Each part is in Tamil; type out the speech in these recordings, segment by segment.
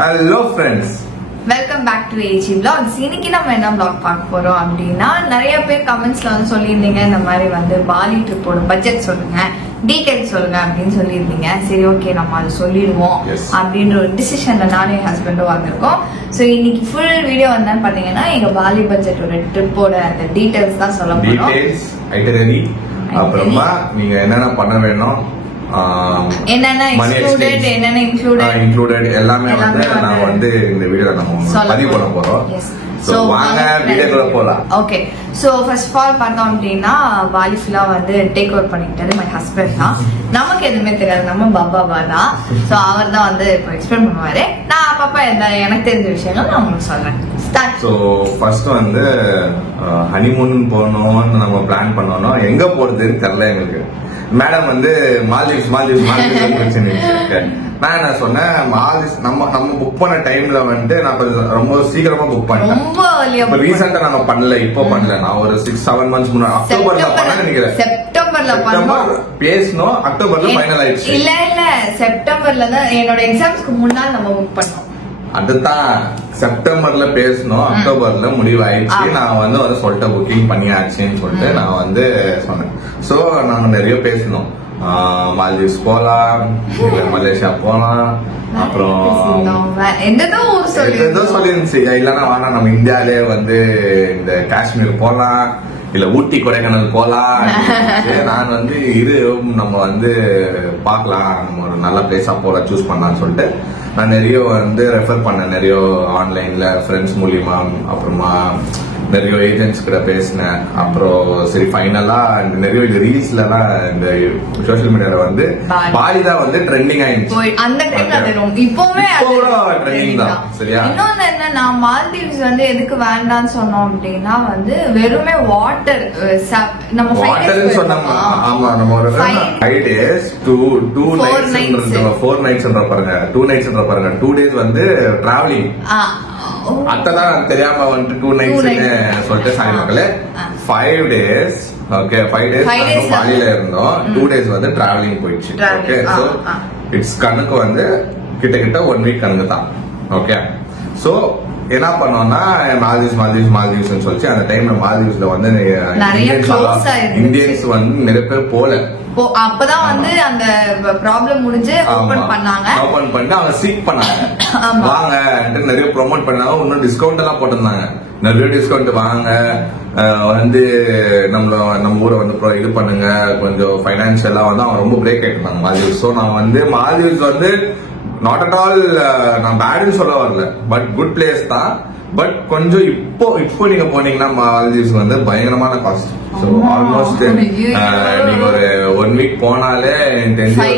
Hello friends. Welcome back to AG vlogs. இன்னைக்கு நம்ம என்ன vlog பார்க்க போறோம் அப்படின்னா, நிறைய பேர் கமெண்ட்ஸ்ல வந்து சொல்லியிருந்தீங்க இந்த மாதிரி வந்து பாலி ட்ரிப்போட பட்ஜெட் சொல்லுங்க, டீடைல்ஸ் சொல்லுங்க அப்படின்னு சொல்லியிருந்தீங்க. சரி, ஓகே, நம்ம அதை சொல்லிடுவோம் அப்படின்ற ஒரு டிசிஷன்ல நானும் என் ஹஸ்பண்டும் வந்திருக்கோம். ஸோ இன்னைக்கு ஃபுல் வீடியோ என்னன்னு பாத்தீங்கன்னா, எங்க பாலி பட்ஜெட்டோட ட்ரிப்போட அந்த டீடைல்ஸ் தான் சொல்ல போறோம். டீடைல்ஸ், ஐட்டனரி, அப்புறமா நீங்க என்னென்ன பண்ண வேணும், என்னென்ன எக்ஸ்க்ளூடட், என்னென்ன இன்க்ளூடட் எல்லாமே வந்து நான் வந்து இந்த வீடியோல நம்ம பதிவு பண்ண போறோம். சோ வாங்க வீடியோக்குள்ள போலாம். Okay, so first of all பார்த்தோம் அப்படின்னா, பாலி ஃபுல்லா வந்து டேக் ஓவர் பண்ணிக்கிட்டது மை ஹஸ்பண்ட் தான். நமக்கு எதுவுமே தெரியாது, நம்ம பாபா தான். சோ அவர் தான் வந்து இப்போ எக்ஸ்பிளைன் பண்ணுவாரு. நான் அப்பப்ப எனக்கு தெரிஞ்ச விஷயங்கள் நான் உங்களுக்கு சொல்றேன். சோ ஃபர்ஸ்ட் வந்து ஹனிமூன் போகணும்னு நம்ம பிளான் பண்ணோம். எங்க போறதுன்னு தெரியல எங்களுக்கு. மேடம் வந்து மால்தீவ்ஸ் நான் என்ன சொன்னேன், மால்தீவ்ஸ் நம்ம புக் பண்ண டைம்ல வந்து நான் கொஞ்சம் ரொம்ப சீக்கிரமா புக் பண்ணேன். ரீசெண்டா நாங்க பண்ணல, இப்போ பண்ணல. நான் ஒரு 6-7 months முன்னாடி அக்டோபர்ல பண்ண நினைக்கிறேன். செப்டம்பர்ல பேசணும், அக்டோபர்ல ஃபைனல் ஆயிடுச்சு. இல்ல செப்டம்பர்ல தான் என்னோட எக்ஸாம்ஸ்க்கு முன்னாடி நம்ம புக் பண்ணோம். அதுதான் செப்டம்பர்ல பேசணும், அக்டோபர்ல முடிவாயிடுச்சு. நான் வந்து சொல்லிட்டு புக்கிங் பண்ணியாச்சுன்னு சொல்லிட்டு நான் வந்து சொன்னேன். சோ நாங்க நிறைய பேசணும். மால்தீவ்ஸ் போலாம், மலேசியா போலாம், அப்புறம் ஏதோ சொல்லிருந்துச்சு. இல்லன்னா வேணா நம்ம இந்தியாலே வந்து இந்த காஷ்மீர் போலாம், இல்ல ஊட்டி கொடைக்கானல் போலாம். நான் வந்து நம்ம வந்து பாக்கலாம், நம்ம ஒரு நல்ல பிளேஸா போல சூஸ் பண்ணலாம்னு சொல்லிட்டு நான் நிறைய வந்து ரெஃபர் பண்ணேன். நிறைய ஆன்லைன்ல ஃப்ரெண்ட்ஸ் மூலியமா, அப்புறமா நிறைய ஏஜென்ட்ஸ் கிட்ட பேசினேன். அப்புறம் சரி ஃபைனலா நிறைய ரீல்ஸ்ல எல்லாம் இந்த சோசியல் மீடியால வந்து பாலி தான் வந்து ட்ரெண்டிங் ஆயிடுச்சு. அந்த டைம்ல இப்போவே ட்ரெண்டிங் தான். சரியா? இன்னொன்னு என்ன, நான் மால்தீவ்ஸ் வந்து எதுக்கு வேண்டாம்னு சொன்னோம் அப்படின்னா வந்து வெறுமே வாட்டர் நம்ம வாட்டர்னு சொன்னோம். ஆமா, நம்ம ஒரு 5 days 2 nights பாருங்க, 2 nights பாருங்க. 2 days வந்து டிராவலிங். அதான் தெரியாம வந்து 2 nights சொல்லிட்டு சாரி மக்களே. 5 days. ஓகே, 5 days பாலியில இருந்தோம். 2 days வந்து டிராவலிங் போயிடுச்சு. ஓகே, சோ இட்ஸ் கணக்கு வந்து கிட்ட 1 week கணக்கு தான். ஓகே, சோ என்ன பண்ணோம்னா மால்தீவ்ஸ் சொல்லிச்சு. அந்த டைம்ல மால்தீவ்ஸ்ல வந்து இந்தியன்ஸ் வந்து நிறைய பேர் போல. அப்பதான் வந்து அந்த ப்ராப்ளம் முடிஞ்சு ஓபன் பண்ணாங்க. ஓபன் பண்ணி அவங்க சீக் பண்ணாங்க, வாங்க நிறைய ப்ரோமோட் பண்ணாங்க. இன்னும் டிஸ்கவுண்ட் எல்லாம் போட்டிருந்தாங்க, நிறைய டிஸ்கவுண்ட் வாங்க வந்து நம்ம ஊரை வந்து இது பண்ணுங்க, கொஞ்சம் பைனான்சியலா வந்து அவங்க ரொம்ப பிரேக் ஆயிட்டாங்க மால்தீவ்ஸ். ஸோ நான் வந்து மால்தீவ்ஸ் வந்து நாட் அட் ஆல் நான் பேடுன்னு சொல்ல வரல, பட் குட் பிளேஸ் தான். பட் கொஞ்சம் இப்போ நீங்க போனீங்கன்னா மால்தீவ்ஸ் வந்து பயங்கரமான காஸ்ட். ஸோ ஆல்மோஸ்ட் நீங்க ஒரு 1 week போனாலே பேசிக்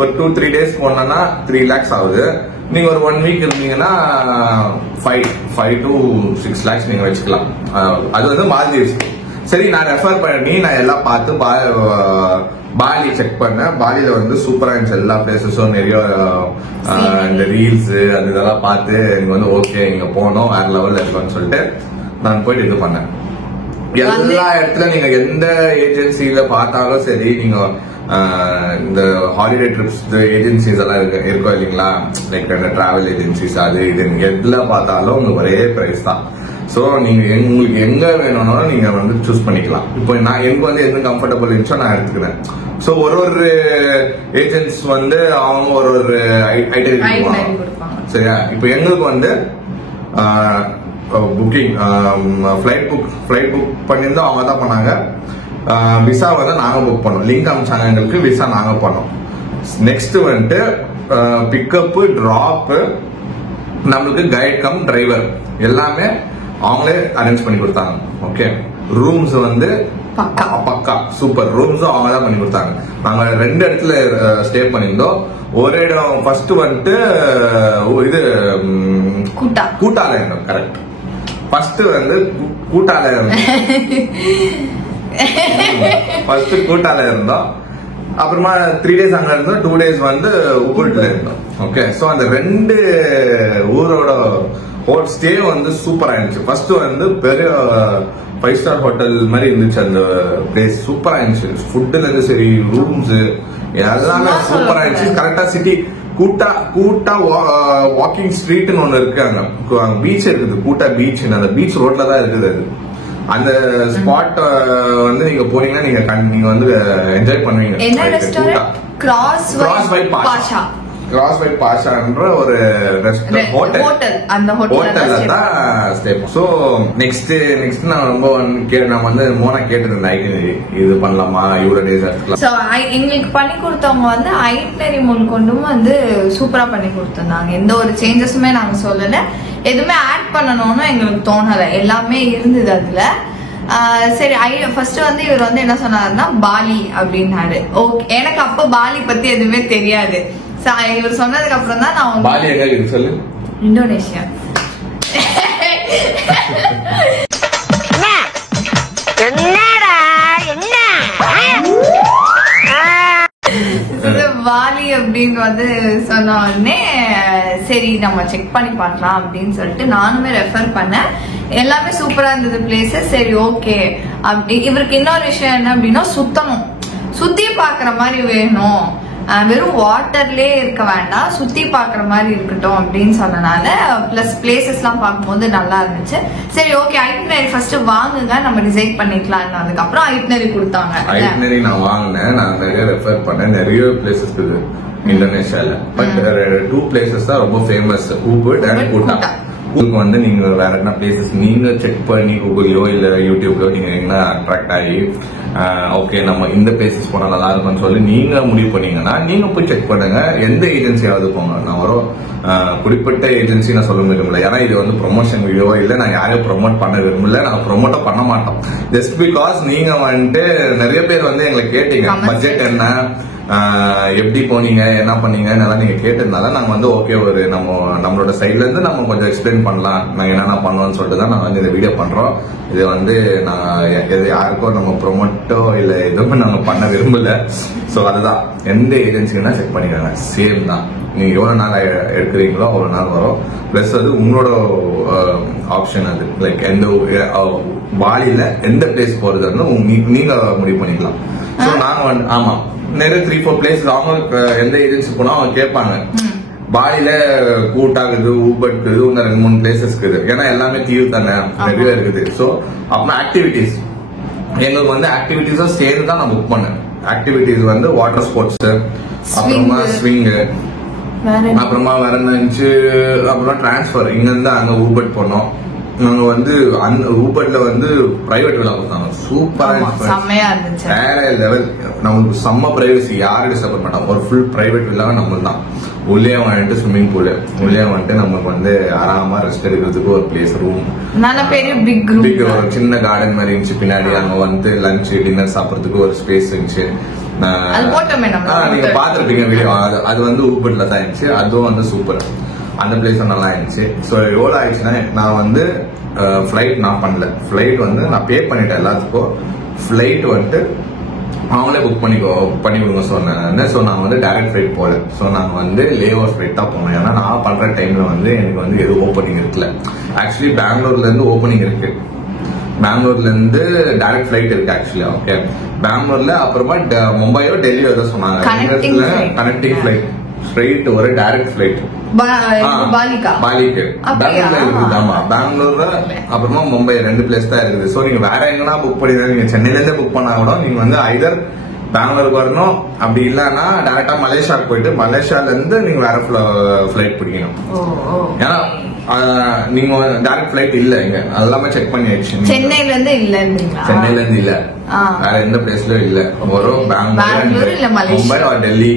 ஒரு 2-3 days போனா 3 lakhs ஆகுது. நீங்க ஒரு 1 week இருந்தீங்கன்னா 5 to 6 lakhs நீங்க வச்சுக்கலாம். அது வந்து மால்தீவ்ஸ். சரி, நான் ரெஃபர் பண்ணி நான் எல்லாம் பார்த்து பாலி செக் பண்ணேன். பாலியில வந்து சூப்பரா இருந்துச்சு எல்லா பிளேசஸும். நிறைய இந்த ரீல்ஸ் அந்த இதெல்லாம் பார்த்து எனக்கு வந்து ஓகே, இங்க போனோம், வேற லெவல்ல இருக்குன்னு சொல்லிட்டு நான் போயிட்டு இது பண்ணேன். எல்லா இடத்துல நீங்க எந்த ஏஜென்சில பார்த்தாலும் சரி, நீங்க இந்த ஹாலிடே ட்ரிப்ஸ் ஏஜென்சிஸ் எல்லாம் இருக்கோ இல்லைங்களா, லைக் டிராவல் ஏஜென்சிஸ், அது இது எதுல பார்த்தாலும் உங்களுக்கு ஒரே பிரைஸ் தான். சோ நீங்க உங்களுக்கு எங்க வேணும்னாலும் நீங்க வந்து சூஸ் பண்ணிக்கலாம். இப்போ நான் எனக்கு வந்து எது கம்ஃபர்டபுள் இருந்துச்சோ நான் எடுத்துக்கிறேன். சோ ஒரு ஏஜென்ட்ஸ் வந்து அவங்க ஒரு ஐட்டரி கொடுப்பாங்க. சரியா? இப்போ எங்களுக்கு வந்து புக்கிங் ஃபிளைட் புக் பண்ணியிருந்தோம், அவங்க தான் பண்ணாங்க. விசா வந்து நாங்க புக் பண்ணோம், லிங்க் அமிச்சாங்க எங்களுக்கு, விசா நாங்க பண்ணோம். நெக்ஸ்ட் வந்துட்டு பிக்கப், டிராப், நம்மளுக்கு கைட் கம் டிரைவர் எல்லாமே அவங்களே அரேஞ்ச் பண்ணி கொடுத்தாங்க. ஓகே, ரூம்ஸ் வந்து பக்கா சூப்பர் ரூம்ஸும் அவங்க தான் பண்ணி கொடுத்தாங்க. நாங்க 2 இடத்துல ஸ்டே பண்ணியிருந்தோம். ஒரு இடம் ஃபர்ஸ்ட் வந்துட்டு இது கூட்டால இருந்தோம். கரெக்ட், ஃபர்ஸ்ட் வந்து கூட்டால இருந்தோம். அப்புறமா 3 days அங்க இருந்தோம், 2 days வந்து உப்புல்ல இருந்தோம். ஓகே, சோ அந்த 2 ஊரோட ஸ்டே வந்து சூப்பரா இருந்துச்சு. ஃபர்ஸ்ட் வந்து பெரிய 5 star ஹோட்டல் மாதிரி இருந்துச்சு. அந்த பிளேஸ் சூப்பரா இருந்துச்சு. ஃபுட்ல இருந்து சரி, ரூம்ஸ் எல்லாமே சூப்பரா இருந்துச்சு. கரெக்டா சிட்டி கூட்டா வாக்கிங் ஸ்ட்ரீட்னு ஒண்ணு இருக்கு. அங்க பீச் இருக்குது, கூட்டா பீச். அந்த பீச் ரோட்ல தான் இருக்குது அது. அந்த ஸ்பாட் வந்து நீங்க போனீங்கன்னா நீங்க வந்து என்ஜாய் பண்ணுவீங்க. என்ன ரெஸ்டாரண்ட்? கிராஸ் பை பாஷான்ற ஒரு ஹோட்டல். அந்த ஹோட்டல்ல தான் ஸ்டே. சோ நெக்ஸ்ட் நான் ரொம்ப நான் வந்து மோனா கேட்டிருந்தேன் ஐட்டினரி இது பண்ணலாமா, இவ்வளவு டேஸ் எடுத்துக்கலாம். சோ எங்களுக்கு பண்ணி கொடுத்தவங்க வந்து ஐட்டினரி முன் கொண்டும் வந்து சூப்பரா பண்ணி கொடுத்திருந்தாங்க. எந்த ஒரு சேஞ்சஸுமே நாங்க சொல்லல, எதுவுமே ஆட் பண்ணணும்னு எங்களுக்கு தோணல, எல்லாமே இருந்தது அதுல. சரி, ஃபர்ஸ்ட் வந்து இவர் வந்து என்ன சொன்னாருன்னா பாலி அப்படின்னாரு. ஓகே, எனக்கு அப்ப பாலி பத்தி எதுவுமே தெரியாது. இவர் சொன்னதுக்கு அப்புறம் தான் நான் பாலி எங்க இருக்கு சொல்லு. இந்தோனேஷியா. பாலி அப்படின்னு வந்து சொன்ன உடனே சரி நம்ம செக் பண்ணி பார்க்கலாம் அப்படின்னு சொல்லிட்டு நானுமே ரெஃபர் பண்ணேன். எல்லாமே சூப்பரா இருந்தது பிளேஸ். சரி ஓகே. அப்படி இவருக்கு இன்னொரு விஷயம் என்ன அப்படின்னா சுத்தணும், சுத்தி பாக்குற மாதிரி வேணும், வெறும் வாட்டர்லயே இருக்க வேண்டாம், சுத்தி பாக்குற மாதிரி இருக்கட்டும் அப்படின்னு சொன்னனால பிளஸ் பிளேசஸ் எல்லாம் பார்க்கும்போது நல்லா இருந்துச்சு. சரி ஓகே, ஐட்டினரி ஃபர்ஸ்ட் வாங்குங்க, நம்ம டிசைட் பண்ணிக்கலாம். அதுக்கப்புறம் ஐட்டினரி கொடுத்தாங்க. ஐட்டினரி நான் வாங்கினேன், நான் நிறைய ரெஃபர் பண்ணேன், நிறைய பிளேசஸ் இருக்குது இந்தோனேஷியால. பட் 2 பிளேசஸ் தான் ரொம்ப ஃபேமஸ், ஊபட் அண்ட் கூட்டா. உங்களுக்கு வந்து நீங்க வேற என்ன பிளேசஸ் நீங்க செக் பண்ணி கூகுள்லயோ இல்ல யூடியூப்லயோ நீங்க என்ன அட்ராக்ட் ஆகி ஓகே நம்ம இந்த பிளேசஸ் போனா நல்லா இருக்கும்னு சொல்லி நீங்க முடிவு பண்ணீங்கன்னா நீங்க போய் செக் பண்ணுங்க. எந்த ஏஜென்சியாவது போங்க. நான் வரும் குறிப்பிட்ட ஏஜென்சி நான் சொல்ல விரும்பல, ஏன்னா இது வந்து ப்ரொமோஷன் வீடியோவோ இல்ல, நான் யாரையும் ப்ரொமோட் பண்ண விரும்பல, நாங்க ப்ரொமோட்டோ பண்ண மாட்டோம். ஜஸ்ட் பிகாஸ் நீங்க வந்துட்டு நிறைய பேர் வந்து எங்களை கேட்டீங்க பட்ஜெட் என்ன, எப்படி போனீங்க, என்ன பண்ணீங்க நீங்க கேட்டதுனால நாங்க வந்து ஓகே ஒரு நம்மளோட சைட்ல இருந்து நம்ம கொஞ்சம் எக்ஸ்பிளைன் பண்ணலாம், நாங்க என்னென்ன பண்ணோம்னு சொல்லிட்டு தான் நாங்க வந்து இந்த வீடியோ பண்றோம். இது வந்து நான் யாருக்கும் நம்ம ப்ரொமோட்டோ இல்ல எதுவுமே நாங்க பண்ண விரும்பல. சோ அதுதான், எந்த ஏஜென்சினா செக் பண்ணிக்கோங்க, சேம் தான். நீங்க எவ்வளவு நாள் எடுக்கிறீங்களோ அவ்வளவு நாள் வரும். பிளஸ் அது உங்களோட ஆப்ஷன். அது லைக் எந்த பாலியில எந்த பிளேஸ் போறதுன்னு நீங்க முடிவு பண்ணிக்கலாம். சோ நாங்க வந்து ஆமா நிறைய 3-4 பிளேசஸ் அவங்க எந்த ஏஜென்சி போனா அவங்க கேட்பாங்க, பாலியில கூட்டாகுது, ஊபட்டுக்குது, 2-3 பிளேசஸ் இருக்குது. ஏன்னா எல்லாமே தீவு தானே, நிறைய இருக்குது. சோ அப்புறம் ஆக்டிவிட்டிஸ், எங்களுக்கு வந்து ஆக்டிவிட்டிஸும் சேர்ந்து தான் நான் புக் பண்ணேன். ஆக்டிவிட்டிஸ் வந்து வாட்டர் ஸ்போர்ட்ஸ், அப்புறமா ஸ்விங், அப்புறமா வேற இருந்துச்சு, அப்புறம் டிரான்ஸ்பர் இங்க இருந்து அங்க ஊபட் போனோம். நாங்க வந்து ஊபட்ல வந்து பிரைவேட் விழா கொடுத்தாங்க, சூப்பரா இருந்துச்சு, வேற லெவல். நமக்கு செம்ம பிரைவசி, யாரும் டிஸ்டர்ப் பண்ண மாட்டோம். ஒரு ஃபுல் பிரைவேட் விழா நம்மளுக்கு தான். உள்ளே வந்துட்டு ஸ்விம்மிங் பூல், உள்ளே வந்துட்டு நமக்கு வந்து ஆராமா ரெஸ்ட் எடுக்கிறதுக்கு ஒரு பிளேஸ், ரூம், பிக் ஒரு சின்ன கார்டன் மாதிரி இருந்துச்சு. பின்னாடி அங்க வந்து லஞ்ச் டின்னர் சாப்பிடறதுக்கு ஒரு ஸ்பேஸ் இருந்துச்சு. நீங்க பாத்துருப்பீங்க வீடியோ, அது வந்து ஊபட்ல தான் இருந்துச்சு. அதுவும் வந்து சூப்பர், அந்த பிளேஸும் நல்லா இருந்துச்சு. ஸோ எவ்வளோ ஆயிடுச்சுன்னா நான் வந்து ஃபிளைட் நான் பண்ணல, ஃபிளைட் வந்து நான் பே பண்ணிட்டேன் எல்லாத்துக்கும். ஃபிளைட் வந்துட்டு அவங்களே புக் பண்ணி கொடுங்க சொன்னேன். ஸோ நான் வந்து டைரக்ட் ஃபிளைட் போகல. ஸோ நாங்கள் வந்து லே ஓவர் ஃபிளைட் தான் போனோம். ஏன்னா நான் பண்ற டைம்ல வந்து எனக்கு வந்து எதுவும் ஓப்பனிங் இருக்குல்ல. ஆக்சுவலி பெங்களூர்ல இருந்து ஓப்பனிங் இருக்கு, பெங்களூர்ல இருந்து டைரக்ட் ஃபிளைட் இருக்கு ஆக்சுவலி. ஓகே, பெங்களூர்ல அப்புறமா மும்பையோ டெல்லியோ ஏதோ சொன்னாங்க, கனெக்டிங் ஃபிளைட் ஸ்ட்ரெயிட் ஒரு டைரக்ட் ஃபிளைட் பாலிக்கு பெங்களூர்ல இருக்குது. ஆமா, பெங்களூர்ல அப்புறமா மும்பை 2 பிளேஸ் தான் இருக்குது. சோ நீங்க வேற எங்கன்னா புக் பண்ணி, நீங்க சென்னையில இருந்தே புக் பண்ணா கூட நீங்க வந்து ஐதர் பெங்களூருக்கு வரணும், அப்படி இல்லன்னா டைரக்டா மலேசியாவுக்கு போயிட்டு மலேசியால இருந்து நீங்க வேற ஃபிளைட் பிடிக்கணும். ஏன்னா நீங்க டைரக்ட் ஃபிளைட் இல்ல இங்க, அதெல்லாமே செக் பண்ணியாச்சு. சென்னையில இருந்து இல்ல, வேற எந்த பிளேஸ்லயும் இல்ல. வரும் பெங்களூர், மும்பை ஆர் டெல்லி.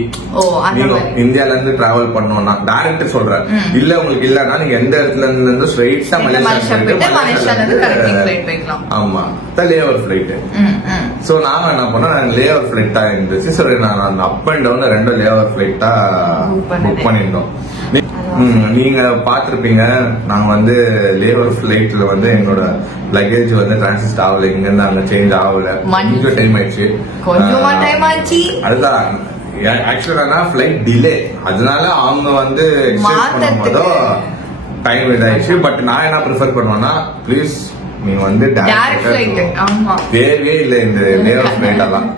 நீங்க இந்தியால இருந்து டிராவல் பண்ணணும்னா டைரக்ட் சொல்றேன். இல்ல உங்களுக்கு இல்லன்னா நீங்க எந்த இடத்துல இருந்து ஸ்ட்ரெயிட்டா மலேசியா போயிட்டு, ஆமா லே ஓவர் ஃபிளைட். சோ நாங்க என்ன பண்ணோம், லே ஓவர் ஃபிளைட்டா இருந்துச்சு. சரி, நான் up and down 2 layover ஃபிளைட்டா புக் பண்ணிருந்தோம். நீங்க பாத்திருப்பீங்க, நாங்க வந்து லே ஓவர் ஃபிளைட்ல வந்து எங்களோட லக்கேஜ் வந்து டிரான்சிட் ஆகல, இங்க இருந்து அங்க சேஞ்ச் ஆகல, கொஞ்சம் டைம் ஆயிடுச்சு. அதுதான் ஆக்சுவலா ஃபிளைட் டிலே, அதனால அவங்க வந்து எக்ஸ்சேஞ்ச் பண்ணும்போதோ டைம் இதாயிடுச்சு. பட் நான் என்ன ப்ரிஃபர் பண்ணுவேன்னா, ப்ளீஸ் நீங்க வந்து தேவையே இல்லை இந்த லே ஓவர் ஃபிளைட் எல்லாம்.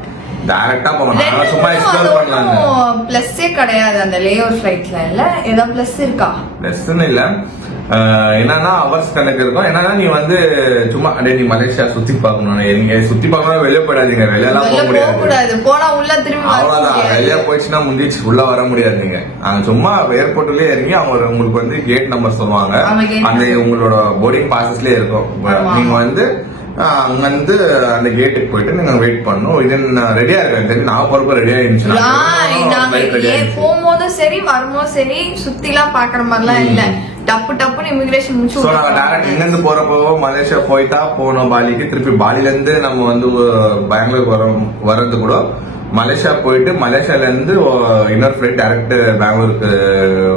டைரக்டா போகணும், சும்மா எக்ஸ்ப்ளோர் பண்ணலாங்க. பிளஸ்ஸே கிடையாது அந்த லே ஓவர் ஃபிளைட்ல. இல்ல ஏதோ பிளஸ் இருக்கா? பிளஸ்ன்னு இல்ல, என்னன்னா அவர்ஸ் கணக்கு இருக்கும். என்னன்னா நீ வந்து சும்மா நீ மலேசியா சுத்தி பார்க்கணும், நீங்க சுத்தி பார்க்கணும், வெளியே போயிடாதீங்க, வெளியெல்லாம் போக முடியாது, போனா உள்ள திரும்பி அவ்வளவுதான். வெளியே போயிடுச்சுன்னா முடிஞ்சிச்சு, உள்ள வர முடியாது. நீங்க சும்மா ஏர்போர்ட்லயே இறங்கி அவங்க உங்களுக்கு வந்து கேட் நம்பர் சொல்லுவாங்க, அந்த உங்களோட போர்டிங் பாசஸ்லயே இருக்கும். நீங்க வந்து அங்க வந்து அந்த கேட்டுக்கு போயிட்டு நீங்க வெயிட் பண்ணும். இது ரெடியா இருக்காங்க, நான் பொறுப்பு ரெடியா இருந்துச்சு. போகும்போதும் சரி வரும்போதும் சரி சுத்தி எல்லாம் பாக்குற மாதிரிலாம் இல்ல, டப்பு டப்புன்னு இமிகிரேஷன் முடிச்சு இங்க இருந்து போறப்போ மலேசியா போயிட்டா போனோம் பாலிக்கு, திருப்பி பாலில இருந்து நம்ம வந்து பெங்களூர் வர்றது கூட மலேசியா போயிட்டு மலேசியால இருந்து இன்னொரு ஃபிளைட் டைரக்ட் பெங்களூருக்கு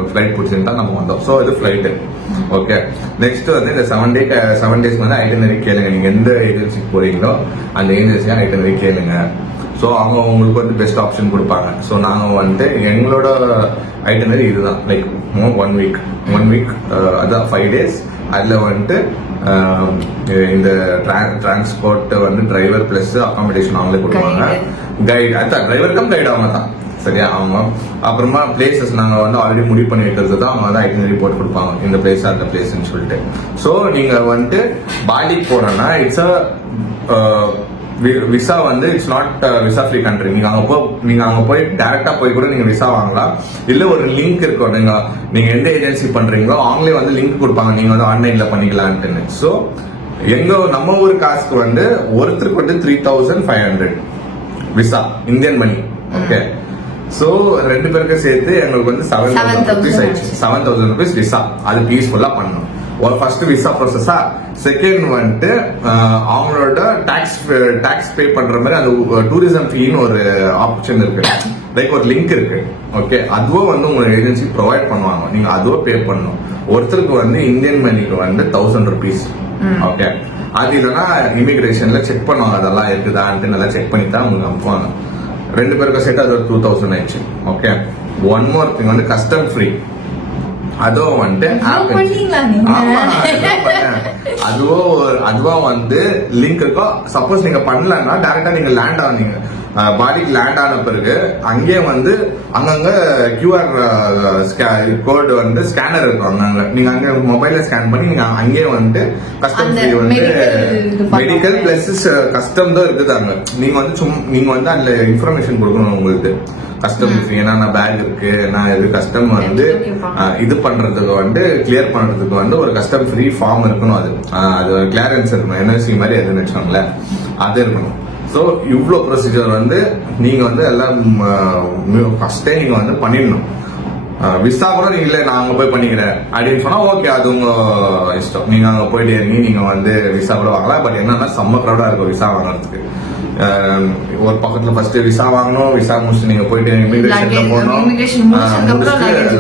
ஃபிளைட் பிடிச்சிருந்தா நம்ம வந்தோம். சோ இது ஃபிளைட். ஓகே, நெக்ஸ்ட் வந்து இந்த 7 டேஸ் வந்து ஐட்டனரி கேளுங்க. நீங்க எந்த ஏஜென்சிக்கு போறீங்களோ அந்த ஏஜென்சியா ஐட்டனரி கேளுங்க. ஸோ அவங்க உங்களுக்கு வந்து பெஸ்ட் ஆப்ஷன் கொடுப்பாங்க. ஸோ நாங்கள் வந்துட்டு எங்களோட ஐட்டனரி இதுதான், லைக் 1 வீக் அதான் 5 டேஸ். அதில் வந்துட்டு இந்த டிரான்ஸ்போர்ட் வந்து டிரைவர் பிளஸ் அகாமடேஷன் அவங்களே கொடுப்பாங்க. கைடு அதான் டிரைவர் கம் கைடு அவங்க தான், சரியா? அவங்க அப்புறமா பிளேசஸ் நாங்கள் வந்து ஆல்ரெடி முடிவு பண்ணி வைக்கிறது தான், அவங்க தான் ஐட்டனரி போட்டு கொடுப்பாங்க, இந்த பிளேஸ் அந்த பிளேஸ்ன்னு சொல்லிட்டு. ஸோ நீங்கள் வந்துட்டு பாலிக்கு போனோம்னா இட்ஸ் விசா வந்து it's not visa free country. நீங்க அங்க போய் டைரக்டா போய் கூட நீங்க விசா வாங்கலாம். இல்ல ஒரு லிங்க் இருக்கும், நீங்க எந்த ஏஜென்சி பண்றீங்களோ அவங்களே வந்து லிங்க் கொடுப்பாங்க, நீங்க வந்து ஆன்லைன்ல பண்ணிக்கலாம்னு. சோ நம்ம ஊர் காசுக்கு வந்து ஒருத்தருக்கு வந்து 3500 visa Indian money. Okay, so 2 பேருக்கு சேர்த்து எங்களுக்கு வந்து 7000 rupees ஆயிடுச்சு. 7000 rupees விசா, அது பீஸ்ஃபுல்லா பண்ணணும். ஒரு ஃபர்ஸ்ட் விசா ப்ராசஸா. செகண்ட் வந்துட்டு அவங்களோட டாக்ஸ் பே பண்ற மாதிரி அந்த டூரிசம் ஃபீன்னு ஒரு ஆப்ஷன் இருக்கு, லைக் ஒரு லிங்க் இருக்கு. ஓகே, அதுவும் வந்து உங்க ஏஜென்சி ப்ரொவைட் பண்ணுவாங்க, நீங்க அதுவும் பே பண்ணணும். ஒருத்தருக்கு வந்து இந்தியன் மணிக்கு வந்து 1000 rupees. ஓகே, அது இல்லைன்னா இமிகிரேஷன்ல செக் பண்ணுவாங்க, அதெல்லாம் இருக்குதான்ட்டு நல்லா செக் பண்ணி தான் அவங்க அனுப்புவாங்க. 2 பேருக்கு சேர்த்து அது ஒரு 2000 ஆயிடுச்சு. ஓகே, ஒன் மோர் திங் வந்து கஸ்டம் ஃப்ரீ. அதுவும் வந்துட்டு அதுவா வந்து லிங்க் இருக்கும். சப்போஸ் நீங்க பண்ணலன்னா டைரக்டா நீங்க லேண்ட் ஆனீங்க பாடிக்கு லேண்ட் ஆன பிறகு அங்கேயே வந்து அங்கங்க கியூஆர் கோடு வந்து ஸ்கேனர் இருக்கும். அங்கங்க நீங்க அங்க மொபைல்ல ஸ்கேன் பண்ணி நீங்க அங்கேயே வந்து கஸ்டம் ஃப்ரீ வந்து மெடிக்கல் பிளஸ் கஸ்டம் தான் இருக்குது. அங்க நீங்க வந்து அதுல இன்ஃபர்மேஷன் கொடுக்கணும் உங்களுக்கு. கஸ்டம் என்னென்ன பேக் இருக்கு, நான் இது கஸ்டம் வந்து இது பண்றதுக்கு வந்து கிளியர் பண்றதுக்கு வந்து ஒரு கஸ்டம் ஃப்ரீ ஃபார்ம் இருக்கணும். அது கிளியரன்ஸ் இருக்கணும், என்எல்சி மாதிரி எதுன்னு வச்சாங்களேன், அது இருக்கணும். ஸோ இவ்வளோ ப்ரொசீஜர் வந்து நீங்க வந்து எல்லாம் ஃபர்ஸ்டே நீங்க வந்து பண்ணிடணும். விசா கூட நீங்க இல்ல நான் அங்க போய் பண்ணிக்கிறேன் அப்படின்னு சொன்னா ஓகே, அது உங்க இஷ்டம். நீங்க அங்க போயிட்டு இறங்கி நீங்க வந்து விசா கூட வாங்கலாம். பட் என்னன்னா செம்ம க்ரௌடா இருக்கும் விசா வாங்குறதுக்கு. ஒரு பக்கத்துல ஃபர்ஸ்ட் விசா வாங்கணும், விசா முடிச்சு நீங்க போயிட்டு இமிகிரேஷன்ல போகணும்,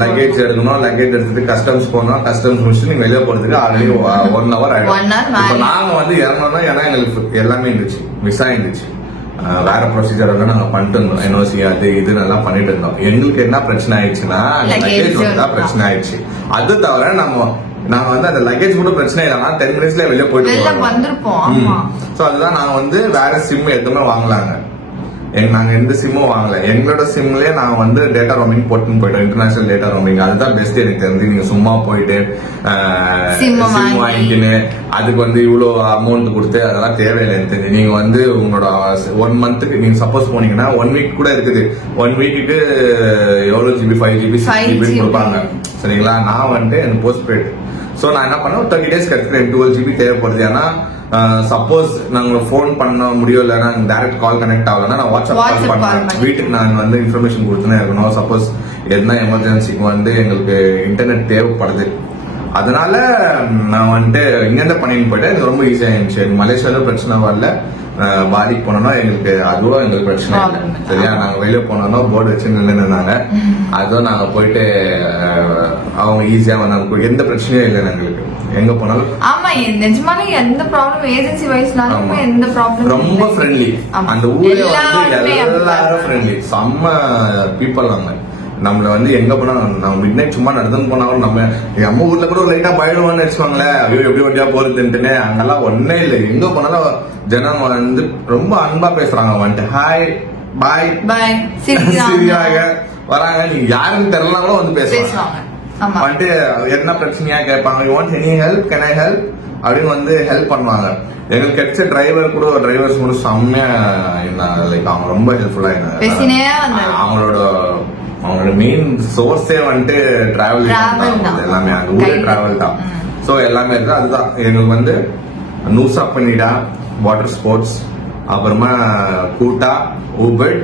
லக்கேஜ் எடுக்கணும், லக்கேஜ் எடுத்துட்டு கஸ்டம்ஸ் போகணும், கஸ்டம்ஸ் முடிச்சு நீங்க வெளியே போறதுக்கு ஆல்ரெடி 1 hour ஆயிடும். இப்ப நாங்க வந்து இறங்கணும்னா ஏன்னா எங்களுக்கு எல்லாமே இருந்துச்சு, விசா இருந்துச்சு, வேற ப்ரொசீஜர் எல்லாம் நாங்க பண்ணிட்டு இருந்தோம், என்ஓசி அது இது நல்லா பண்ணிட்டு இருந்தோம். எங்களுக்கு என்ன பிரச்சனை ஆயிடுச்சுன்னா லக்கேஜ் வந்து பிரச்சனை ஆயிடுச்சு. அது தவிர நாங்க வந்து அந்த லக்கேஜ் கூட பிரச்சனை இல்லைன்னா 10 minutesல வெளியே போயிட்டு வந்திருப்போம். சோ அதுதான் நாங்க வந்து வேற சிம் எதுவுமே வாங்கலாங்க. நாங்க எந்த சிம்மும் வாங்கல. எங்களோட சிம்லயே நாங்க வந்து டேட்டா ரோமிங் போட்டுன்னு போயிட்டோம், இன்டர்நேஷனல் டேட்டா ரோமிங். அதுதான் பெஸ்ட் எனக்கு தெரிஞ்சு. நீங்க சும்மா போயிட்டு சிம் வாங்கிக்கின்னு அதுக்கு வந்து இவ்வளவு அமௌண்ட் கொடுத்து அதெல்லாம் தேவையில்லை எனக்கு தெரிஞ்சு. நீங்க வந்து உங்களோட 1 monthக்கு நீங்க சப்போஸ் போனீங்கன்னா 1 week கூட இருக்குது. 1 weekக்கு எவ்வளவு GB 5 GB 6 GB கொடுப்பாங்க, சரிங்களா? நான் வந்துட்டு எனக்கு போஸ்ட் பெய்ட். சோ நான் என்ன பண்ணேன், 30 days எடுத்துக்கிறேன். 12 GB தேவைப்படுது. ஏன்னா சப்போஸ் நாங்க போன் பண்ண முடியல, நாங்க டைரக்ட் கால் கனெக்ட் ஆகலன்னா நான் வாட்ஸ்அப் கால் பண்ணுவேன். வீட்டுக்கு நான் வந்து இன்ஃபர்மேஷன் கொடுத்துனே இருக்கணும். சப்போஸ் எதுனா எமர்ஜென்சிக்கு வந்து எங்களுக்கு இன்டர்நெட் தேவைப்படுது. அதனால நான் வந்துட்டு இங்கிருந்து பண்ணிட்டு போயிட்டேன். எனக்கு ரொம்ப ஈஸியா இருந்துச்சு. மலேசியால பிரச்சனை வரல. பாலிக்கு போனோம்னா எங்களுக்கு அதுவும் எங்களுக்கு பிரச்சனை இல்லை, சரியா? நாங்க வெளியே போனோம்னா போர்டு வச்சு நின்றுனாங்க, அதுவும் நாங்க போயிட்டு அவங்க ஈஸியா வந்தாங்க, எந்த பிரச்சனையும் இல்லை எங்களுக்கு எங்க போனாலும். ஆமா, நிஜமாவே எந்த ப்ராப்ளம் ஏஜென்சி வைஸ்னாலுமே எந்த ப்ராப்ளம். ரொம்ப ஃப்ரெண்ட்லி அந்த ஊர்ல வந்து எல்லாரும் ஃப்ரெண்ட்லி, செம்ம பீப்புள். அங்க நம்மள வந்து எங்க போனா நம்ம மிட் நைட் சும்மா நடந்து போனாலும் நம்ம ஊர்ல கூட லைட்டா பயிடுவோம்னு வச்சுக்கோங்களேன், ஐயோ எப்படி வண்டியா போறதுன்ட்டுன்னு. அங்கெல்லாம் ஒன்னே இல்லை, எங்க போனாலும் ஜனம் வந்து ரொம்ப அன்பா பேசுறாங்க. வந்துட்டு ஹாய் பாய் பாய் சிரிக்கிறாங்க வராங்க. நீங்க யாருன்னு தெரியலாமோ வந்து பேசுவாங்க. வந்துட்டு என்ன பிரச்சனையா கேட்பாங்க. You want any help, can I help அப்படின்னு வந்து ஹெல்ப் பண்ணுவாங்க. எங்களுக்கு கிடைச்ச டிரைவர் கூட டிரைவர்ஸ் கூட செம்மையா இருந்தாங்க. லைக் அவங்க ரொம்ப ஹெல்ப்ஃபுல்லா இருந்தாங்க. அவங்களோட மெயின் சோர்ஸே வந்துட்டு டிராவல் எல்லாமே அங்க ஊரே டிராவல் தான். சோ எல்லாமே இருக்கு. அதுதான் எங்களுக்கு வந்து நூசா பண்ணிடா வாட்டர் ஸ்போர்ட்ஸ், அப்புறமா கூட்டா, ஊபர்,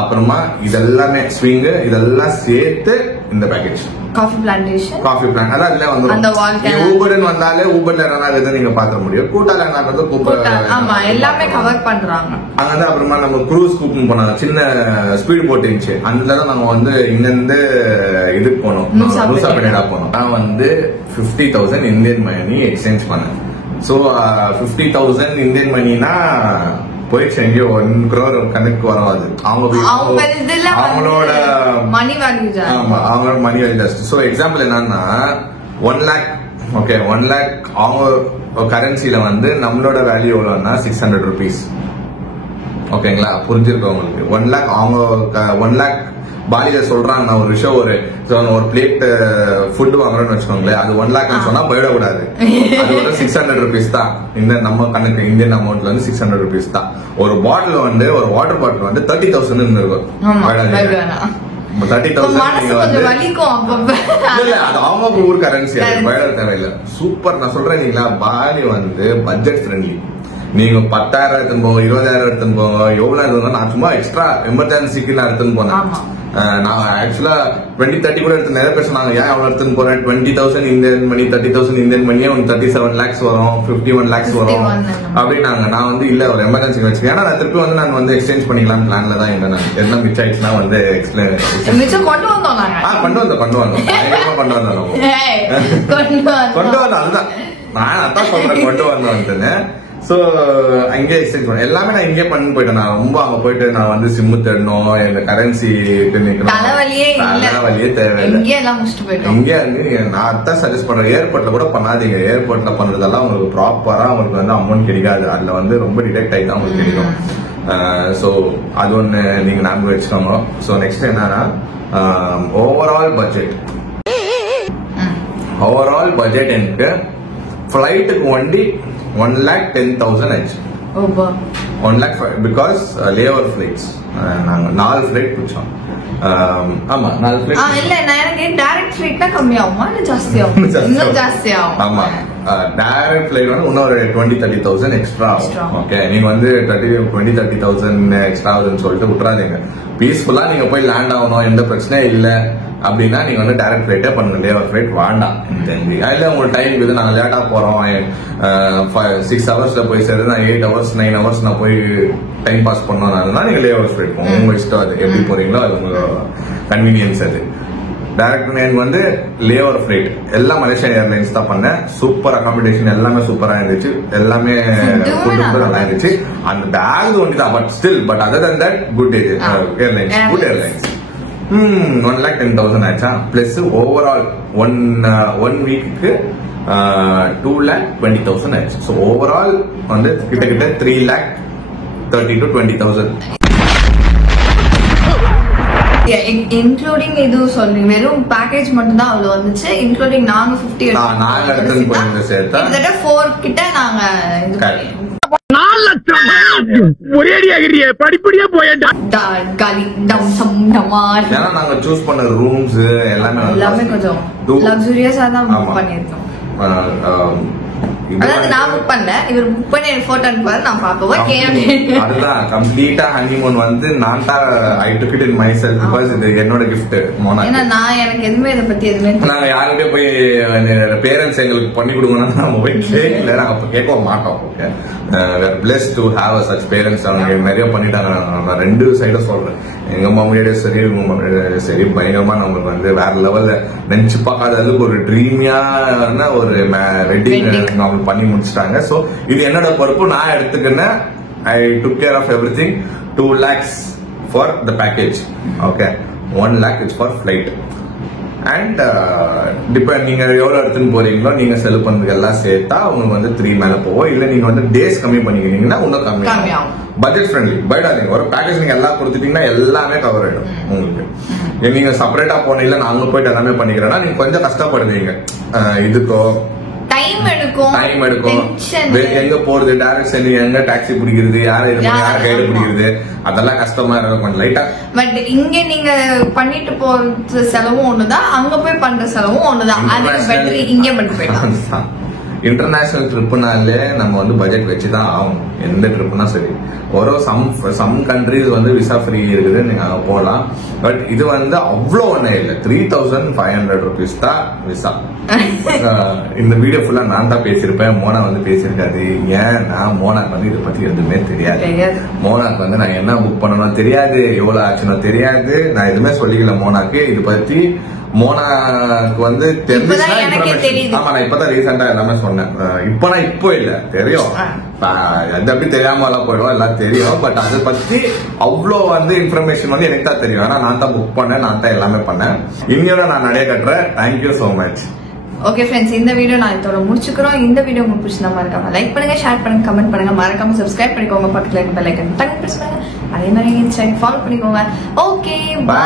அப்புறமா இதெல்லாமே ஸ்விங், இதெல்லாம் சேர்த்து இந்த package. Coffee plantation, coffee plan அதான் அதுல வந்துரும். ஊபர்னு வந்தாலே ஊபர்ல என்ன நீங்க பாக்க முடியும். கூட்டால என்ன கூப்பர் எல்லாமே கவர் பண்றாங்க. அங்க வந்து அப்புறமா நம்ம க்ரூஸ் கூப்பிட்டு போனாங்க. சின்ன ஸ்பீட் போட் இருந்துச்சு. அதுலதான் நாங்க வந்து இங்கிருந்து இதுக்கு போனோம், நூசா பண்ணிடா போனோம். நான் வந்து 50,000 இந்தியன் மணி எக்ஸ்சேஞ்ச் பண்ணேன். சோ 50,000 இந்தியன் மணினா போயிடுச்சு எங்கேயோ 1 crore கணக்கு வராது. அவங்களோட மணி வேல்யூ. ஆமா, அவங்களோட மணி வேல்யூ ஜாஸ்தி. சோ எக்ஸாம்பிள் என்னன்னா 1 lakh, ஓகே 1 lakh அவங்க கரன்சில வந்து நம்மளோட வேல்யூ எவ்வளவுன்னா 600 rupees. ஓகேங்களா, புரிஞ்சிருக்கோம் உங்களுக்கு. 1 lakh அவங்க 1 lakh பாலியில சொல்றாங்க ஒரு விஷயம். ஒரு பிளேட் ஃபுட் வாங்குறோம்னு வச்சுக்கோங்களேன், அது 1 lakh சொன்னா போயிடக்கூடாது. அது ஒரு 600 rupees தான். இந்த நம்ம கணக்கு இந்தியன் அமௌண்ட்ல வந்து 600 rupees தான். ஒரு பாட்டில் வந்து ஒரு வாட்டர் பாட்டில் வந்து 30,000 இருக்கும். 30,000 நீங்க வந்து அது அவங்க ஊர் கரன்சி, அது பயட தேவையில்லை. சூப்பர். நான் சொல்றேன் இல்லைங்களா, பாலி வந்து பட்ஜெட் ஃப்ரெண்ட்லி. நீங்க 10,000 எடுத்துன்னு போங்க, 20,000 எடுத்துன்னு போங்க, எவ்வளவு இருந்தாலும் நான் சும்மா எக்ஸ்ட்ரா எமர்ஜென்சிக்கு நான் எடுத்துன்னு போனேன். நான் ஆக்சுவலா 20-30 கூட எடுத்து நிறைய பேர் சொன்னாங்க, ஏன் அவ்வளவு எடுத்துன்னு போறேன், 20,000 இந்தியன் மணி 30,000 இந்தியன் மணியே 37 lakhs வரும், 51 lakhs வரும் அப்படின்னாங்க. நான் வந்து இல்ல ஒரு எமர்ஜென்சிக்கு வச்சுக்கேன். ஏன்னா நான் திருப்பி வந்து நான் வந்து எக்ஸ்சேஞ்ச் பண்ணிக்கலாம் பிளான்ல தான் இருந்தேன். நான் என்ன மிச்சம் ஆயிடுச்சுன்னா வந்து கொண்டு வந்தோம். அதுதான் நான் அதான் சொல்றேன், கொண்டு வந்தோம். சோ அங்கே எக்ஸ்சேஞ்ச் பண்ண எல்லாமே நான் இங்கே பண்ணி போயிட்டேன். நான் ரொம்ப அங்க போயிட்டு நான் வந்து சிம்மு தேடணும், எங்க கரன்சி தலைவலியே தேவையில்லை. இங்கே இருந்து நான் அதான் சஜஸ்ட் பண்றேன், ஏர்போர்ட்ல கூட பண்ணாதீங்க. ஏர்போர்ட்ல பண்றதெல்லாம் உங்களுக்கு ப்ராப்பரா உங்களுக்கு வந்து அமௌண்ட் கிடைக்காது. அதுல வந்து ரொம்ப டிடெக்ட் ஆகி தான் உங்களுக்கு கிடைக்கும். சோ அது ஒண்ணு நீங்க ஞாபகம் வச்சுக்கோங்க. சோ நெக்ஸ்ட் என்னன்னா ஓவரால் பட்ஜெட் எனக்கு ஃபிளைட்டுக்கு வண்டி 1,10,000 ஆயிடுச்சு. 1 lakh பிகாஸ் லேஓவர் ஃபிளைட்ஸ் நாங்க 4 ஃபிளைட் பிடிச்சோம். ஆமா 4 ஃபிளைட். இல்ல நான் எனக்கு டைரக்ட் ஃபிளைட்னா கம்மியாகுமா இல்ல ஜாஸ்தி ஆகும்? இன்னும் ஜாஸ்தி ஆகும். ஆமா, டைரக்ட் ஃபிளைட் வந்து இன்னொரு 20-30,000 எக்ஸ்ட்ரா ஆகும். ஓகே, நீங்க வந்து 20-30,000 எக்ஸ்ட்ரா ஆகுதுன்னு சொல்லிட்டு விட்டுறாதீங்க. பீஸ்ஃபுல்லா நீங்க போய் லேண்ட் ஆகணும், எந்த பிரச்சனையும் இல்ல அப்படின்னா நீங்க வந்து டைரக்ட் ஃபிளைட்டே பண்ணுங்க. லேஓவர் ஃபிளைட் வேண்டாம். அதுல உங்களுக்கு டைம் இருக்குது, நாங்க லேட்டா போறோம், 6 hours போய் சேர்ந்து நான் 8 hours 9 hours நான் போய் டைம் பாஸ் பண்ணோம்னா நீங்க லேஓவர் ஃபிளைட் போங்க. உங்க இஷ்டம், அது எப்படி போறீங்களோ அது உங்க கன்வீனியன்ஸ். அது டைரக்ட் எனக்கு வந்து லேஓவர் ஃபிளைட் எல்லாம் மலேசியா ஏர்லைன்ஸ் தான் பண்ணேன். சூப்பர் அகாமடேஷன் எல்லாமே சூப்பரா இருந்துச்சு, எல்லாமே ஃபுட் நல்லா இருந்துச்சு. அந்த பேக் ஒண்டி தான், but other than that good airlines, good airlines. 1,10,000 ஆச்சா. பிளஸ் ஓவரால் ஒன் வீக்கு 2,20,000 ஆயிடுச்சு. ஸோ ஓவரால் வந்து கிட்டத்தட்ட 3,30,000 to 20,000. இன்க்ளூடிங் இது சொல்றீங்க, வெறும் பேக்கேஜ் மட்டும் தான் அவ்வளவு வந்துச்சு. இன்க்ளூடிங் நாங்க 50 நாங்க எடுத்து போய் சேர்த்தா கிட்டத்தட்ட 4 கிட்ட நாங்க படிப்படியா போயிட்டா. ஏன்னா நாங்க சூஸ் பண்ண ரூம்ஸ் எல்லாமே கொஞ்சம் லக்ஸூரியஸா தான் பண்ணிருக்கோம். அதாவது நான் புக் பண்ணல, இவர் புக் பண்ணி போட்டோ அனுப்புவாரு, நான் பாப்போம். அதுதான் கம்ப்ளீட்டா ஹனிமூன் வந்து நான் தான் I took it in myself because இது என்னோட கிஃப்ட். ஏன்னா நான் எனக்கு எதுவுமே இதை பத்தி எதுவுமே நாங்க யாருக்கிட்டே போய் பேரண்ட்ஸ் எங்களுக்கு பண்ணி கொடுக்கணும்னு நம்ம போய் கேட்கல, நாங்க கேட்க மாட்டோம். Okay, blessed to have such parents. அவங்க நிறைய பண்ணிட்டாங்க. நான் 2 சைடும் சொல்றேன், எங்க மம்மியோட சரி உங்க மம்மியோட சரி பயங்கரமா நம்மளுக்கு வந்து வேற லெவல்ல நினைச்சு பார்க்காத அளவுக்கு ஒரு ட்ரீமியான ஒரு வெட்டிங் அவங்க பண்ணி முடிச்சிட்டாங்க. சோ இது என்னோட பொறுப்பு, நான் எடுத்துக்கினேன். I took care of everything. 2 lakhs for the package. Okay, 1 lakh is for flight. And depend நீங்க எவ்வளவு எடுத்துன்னு போறீங்களோ நீங்க செலவு பண்றதுக்கு எல்லாம் சேர்த்தா உங்களுக்கு வந்து 3 மேல போவோம். இல்ல நீங்க வந்து டேஸ் கம்மி பண்ணிக்கிறீங்கன்னா இன்னும் கம்மி. Budget friendly. பயடாதீங்க, ஒரு பேக்கேஜ் நீங்க எல்லாம் கொடுத்துட்டீங்கன்னா எல்லாமே கவர் ஆயிடும் உங்களுக்கு. நீங்க செப்பரேட்டா போனீங்க நான் அங்க போயிட்டு எல்லாமே பண்ணிக்கிறேன்னா நீங்க கொஞ்சம் கஷ்டப்படுவீங்க. இதுக்கோ டைம் எடுக்கும், எங்க போறது, டைரக்ஷன், எங்க டாக்ஸி பிடிக்கிறது, யாரை கைடு பிடிக்கிறது, அதெல்லாம் கஷ்டமா இருக்கும் கொஞ்சம் லைட்டா. பட் இங்க நீங்க பண்ணிட்டு போறது செலவும் ஒண்ணுதான், அங்க போய் பண்ற செலவும் ஒண்ணுதான். அதுக்கு பெட்டர் இங்கே பண்ணிட்டு போயிடலாம். இன்டர்நேஷனல் ட்ரிப்புனாலே நம்ம வந்து பட்ஜெட் வச்சுதான் ஆகும். எந்த ட்ரிப்னா சரி, ஒரு சம் கண்ட்ரிஸ் வந்து விசா ஃப்ரீ இருக்குது, நீங்க அங்க போகலாம். பட் இது வந்து அவ்வளோ ஒண்ணே இல்லை, 3500 rupees தான் விசா. இந்த வீடியோ ஃபுல்லா நான் தான் பேசியிருப்பேன், மோனா வந்து பேசியிருக்காது. ஏன்னா மோனாக்கு வந்து இதை பத்தி எதுவுமே தெரியாது. மோனாக்கு வந்து நான் என்ன புக் பண்ணணும் தெரியாது, எவ்வளவு ஆச்சுன்னு தெரியாது. நான் எதுவுமே சொல்லிக்கல மோனாக்கு இது பத்தி. மோனாக்கு வந்து ஆமா, நான் இப்பதான் ரீசெண்டா எல்லாமே சொன்னேன். இப்போ இல்ல தெரியும், அது அப்படி தெரியாம எல்லாம் போயிடும், எல்லாம் தெரியும். பட் அதை பத்தி அவ்வளோ வந்து இன்ஃபர்மேஷன் வந்து எனக்கு தான் தெரியும். ஆனா நான் தான் புக் பண்ணேன், நான் தான் எல்லாமே பண்ணேன். இன்னையோட நான் நிறைய கட்டுறேன். Thank you so much. Okay friends, இந்த வீடியோ நான் இதோட முடிச்சுக்கிறோம். இந்த வீடியோ உங்களுக்கு பிடிச்சா மறக்காம லைக் பண்ணுங்க, ஷேர் பண்ணுங்க, கமெண்ட் பண்ணுங்க, மறக்காம சப்ஸ்கிரைப் பண்ணிக்கோங்க, பக்கத்துல பெல் ஐகான் டக் பிரஸ் பண்ணுங்க. அதே மாதிரி இன்ஸ்டாகிராம் ஃபாலோ பண்ணிக்கோங்க. Okay, by.